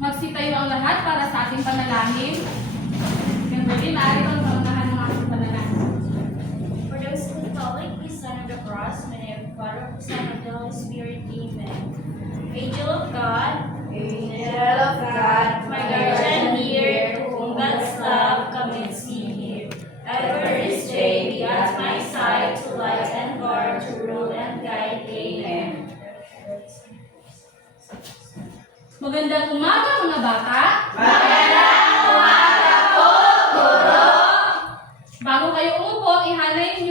Magsitayo ang lahat para sa ating panalangin. Kimberly, maaari kang paunahan ng ating panalangin. For those who calling, please Son of the Cross, may the Father, Son of the Holy Spirit, Amen. Angel of God, Angel of God, my guardian dear, to whom God's love commits me here. Ever Magandang umaga mga bata! Magandang umaga po, Guro! Bago kayo umupo, ihanay niyo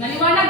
नलिवाला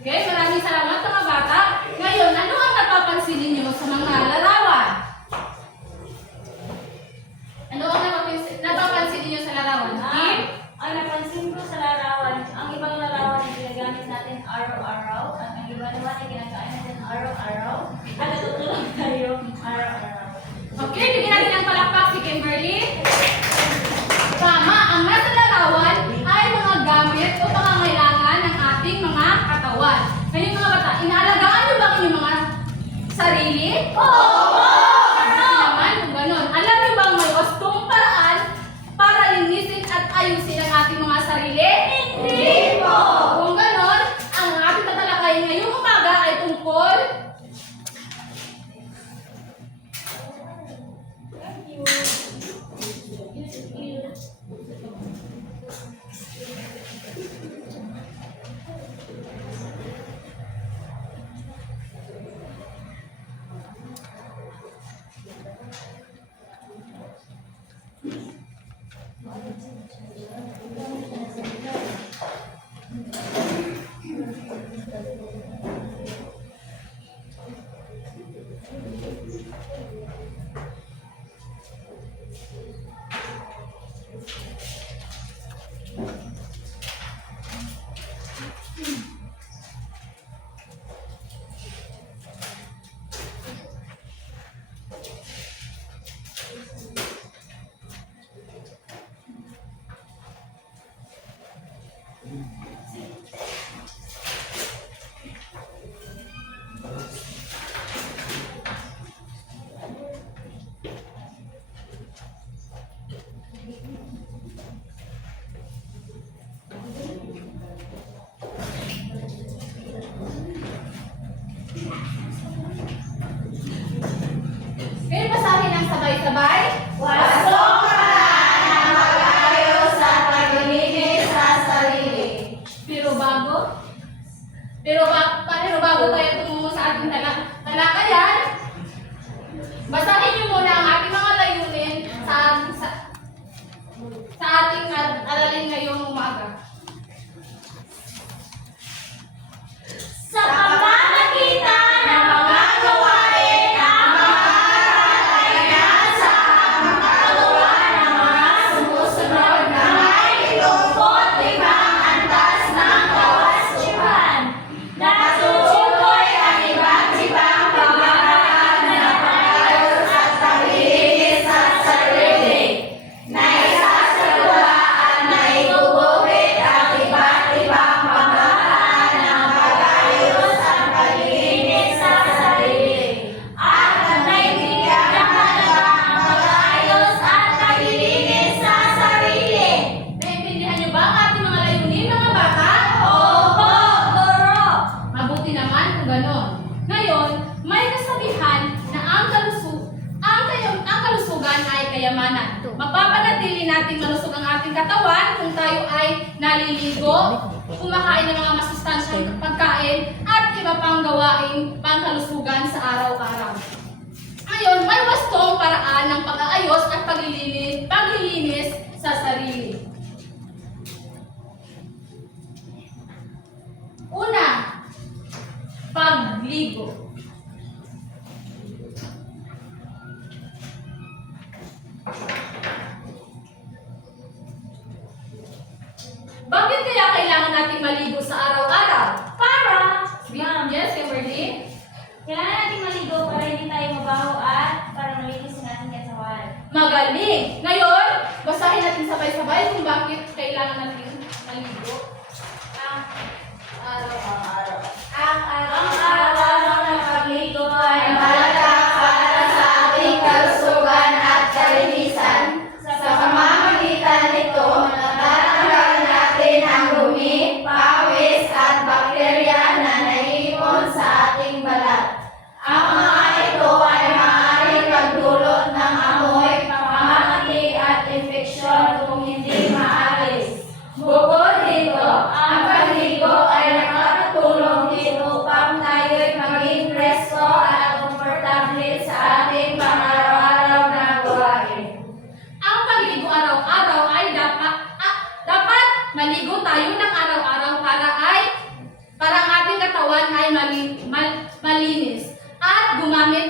Okay,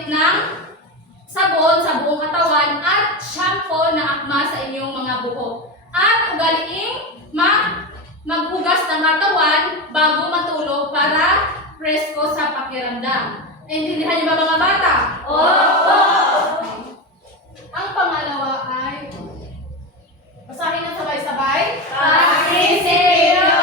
pagpapalit ng sabon sa buong katawan at shampoo na akma sa inyong mga buhok. At ugaliing ma maghugas ng katawan bago matulog para presko sa pakiramdam. Naintindihan niyo ba mga bata? Oo! Oh! Ang pangalawa ay basahin na sabay-sabay. Pagsisilyo!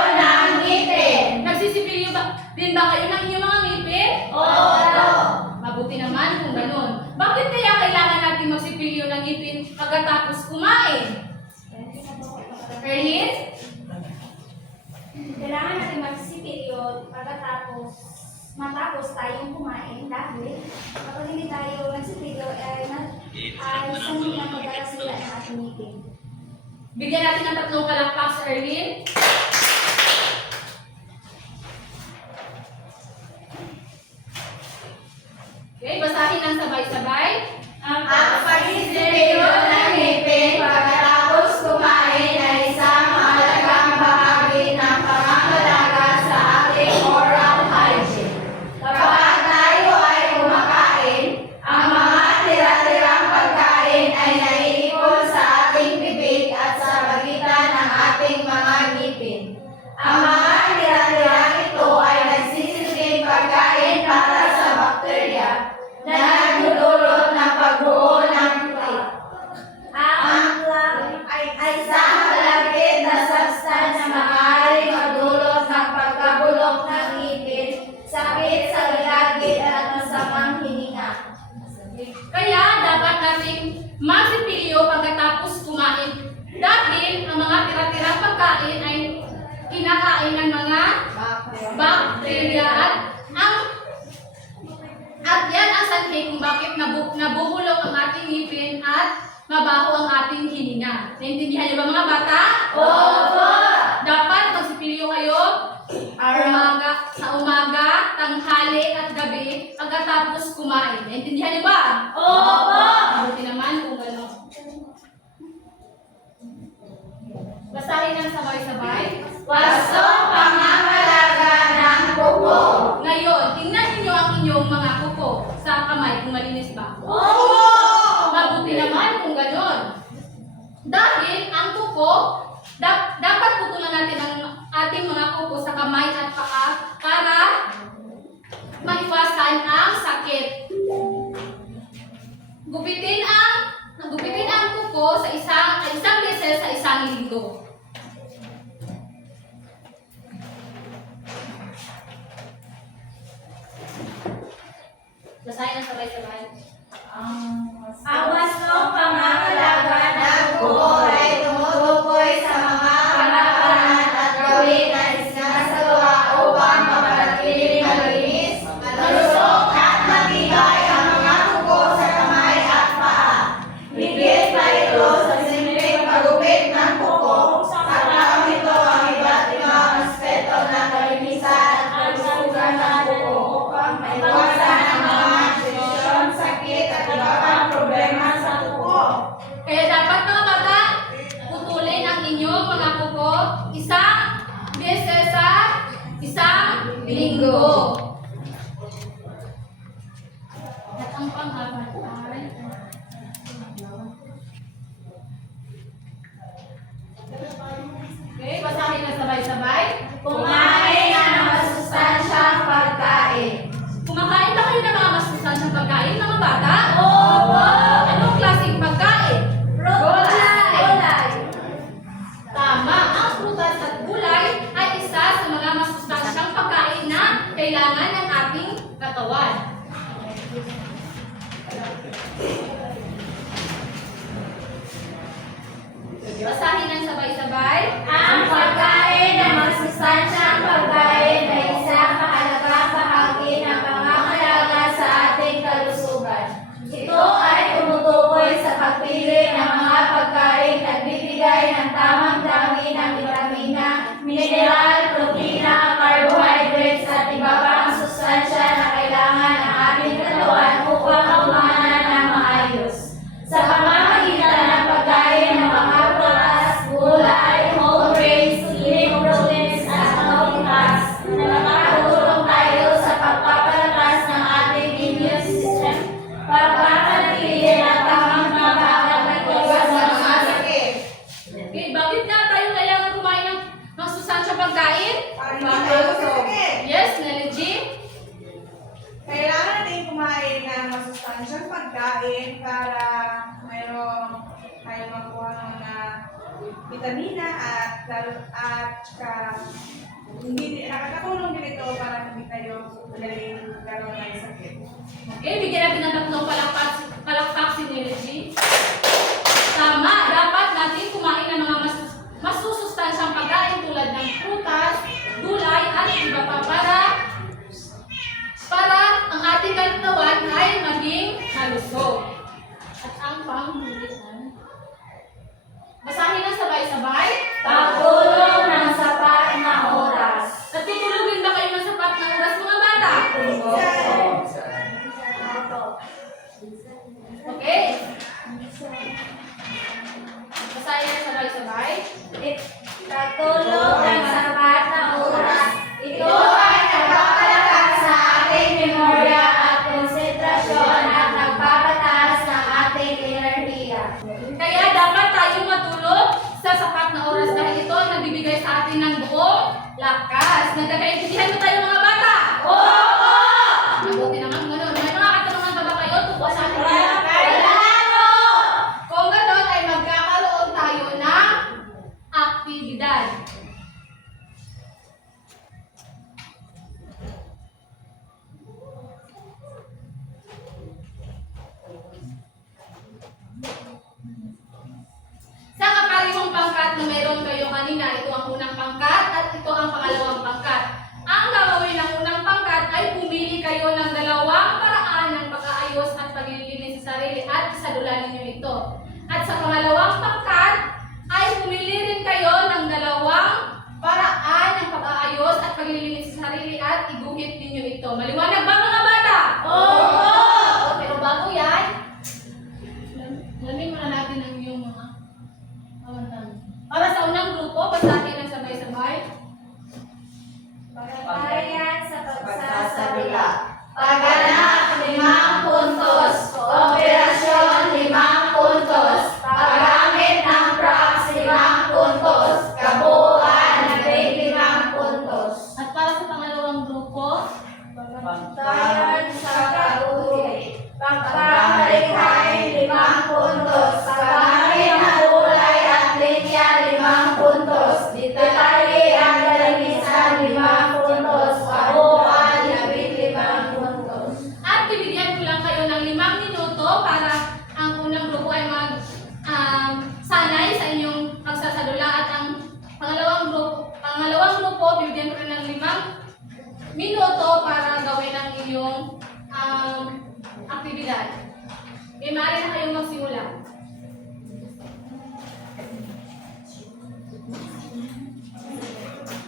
ngipin pagkatapos kumain. Erlin? Kailangan natin magsipilyo pagkatapos matapos tayong kumain dahil kapag hindi tayo nagsipilyo eh, ay, ay isang hindi na magkakasila na ating ngipin. Bigyan natin ng tatlong kalakpak sa Erlin. dan at mabaho ang ating hininga. Naintindihan niyo ba mga bata? Opo! Dapat magsipilyo kayo umaga, sa umaga, tanghali at gabi pagkatapos kumain. Naintindihan niyo ba? Opo! Mabuti naman kung gano'n. Basahin ang sabay-sabay. Waso pangangalaga ng kuko. Ngayon, tingnan niyo ang inyong mga kuko sa kamay kung malinis ba. Opo! kuko, da- dapat putulan natin ang ating mga kuko sa kamay at paa para maiwasan ang sakit. Gupitin ang gupitin ang kuko sa isang isang beses sa isang linggo. Basahin ang sabay-sabay. Um, Bingo! kanina at lalo at uh, hindi nakakatulong din ito para hindi tayo magaling magkaroon ng sakit. Okay, bigyan natin ng tatlong palakpak, palakpak si Nilji. Tama, dapat natin kumain ng mga mas, masusustansyang pagkain tulad ng prutas, gulay at iba pa para para ang ating katawan ay maging malusog. At ang panghulihan. Basahin na sa inyong um, aktibidad. Okay, maaari na kayong magsimula.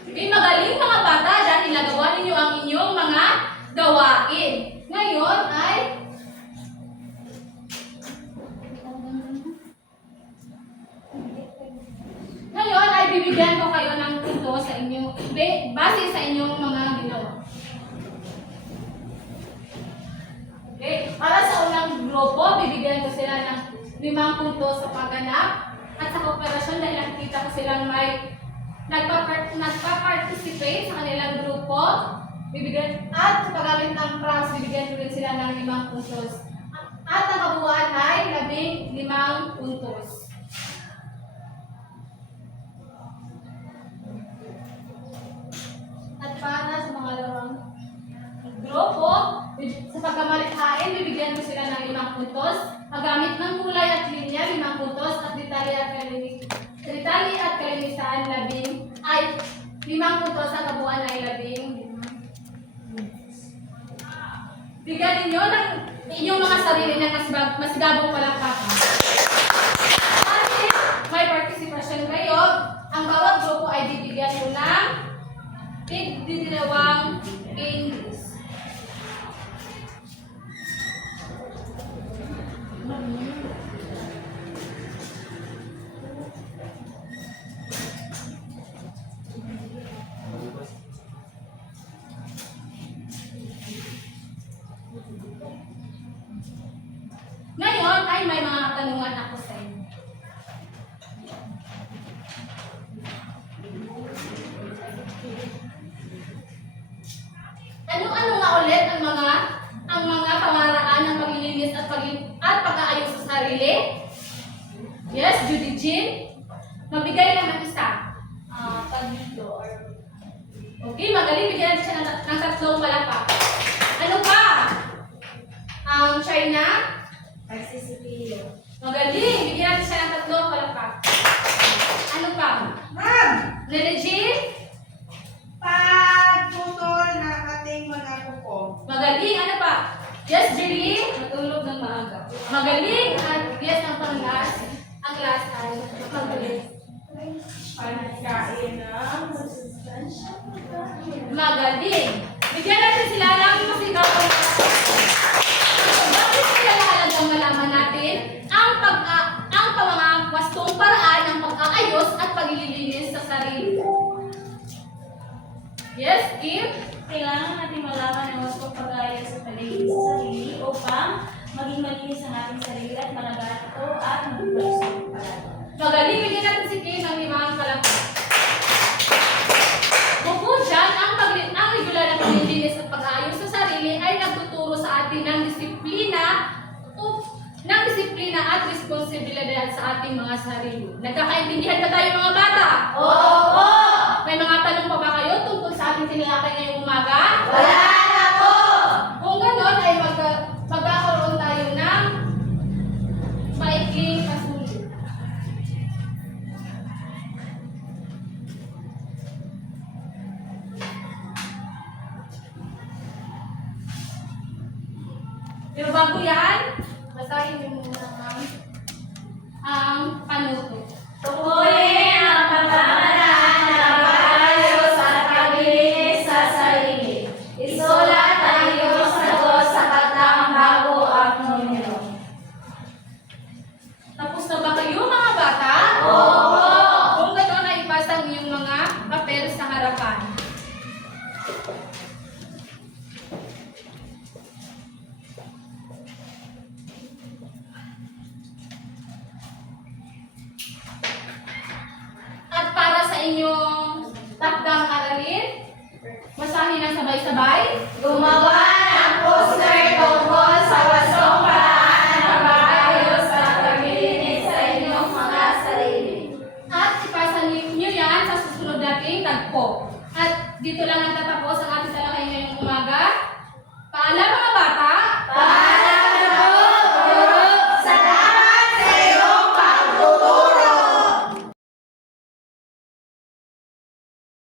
Okay, magaling mga bata dahil nagawa ninyo ang inyong mga gawain. Ngayon ay Ngayon ay bibigyan ko kayo ng punto sa inyo be- base sa inyong mga ginawa. Okay, para sa unang grupo, bibigyan ko sila ng limang punto sa pagganap at sa kooperasyon dahil nakikita ko silang may nagpa- nagpa-participate sa kanilang grupo. Bibigyan, at sa paggamit ng props, bibigyan ko rin sila ng limang puntos. At ang kabuuan ay labing limang puntos. Sa pagkamalikhain, bibigyan ko sila ng limang puntos. Paggamit ng kulay at linya, limang puntos. At detalye at kalinis, detalye at kalinisan, labing, ay, limang puntos. Ang kabuuan ay labing. Bigyan ninyo ng inyong mga sarili ng masibag, masigabong palakpakan. Kasi may participation kayo, ang bawat grupo ay bibigyan ko ng tigdidilawang English. At pag-aayos sa sarili? Yes, Judy Jean? Magbigay lang ng isa. Ah, pagdito or Okay, magaling. Bigyan siya ng, ng tatlong palakpak. Ano pa? Ang China? pagsisipilyo. Magaling. Bigyan siya ng tatlong palakpak. Ano pa? Ma'am, Nene Jean? pagputol ng ating mga kuko. Magaling. Ano pa? Yes, Jerry? Matulog ng maaga. Magaling at yes ang panglas. Ang last ay magaling. Panagkain na ang. Magaling. Bigyan natin sila ng At para sa inyong takdang aralin, masahin ang sabay-sabay, gumawa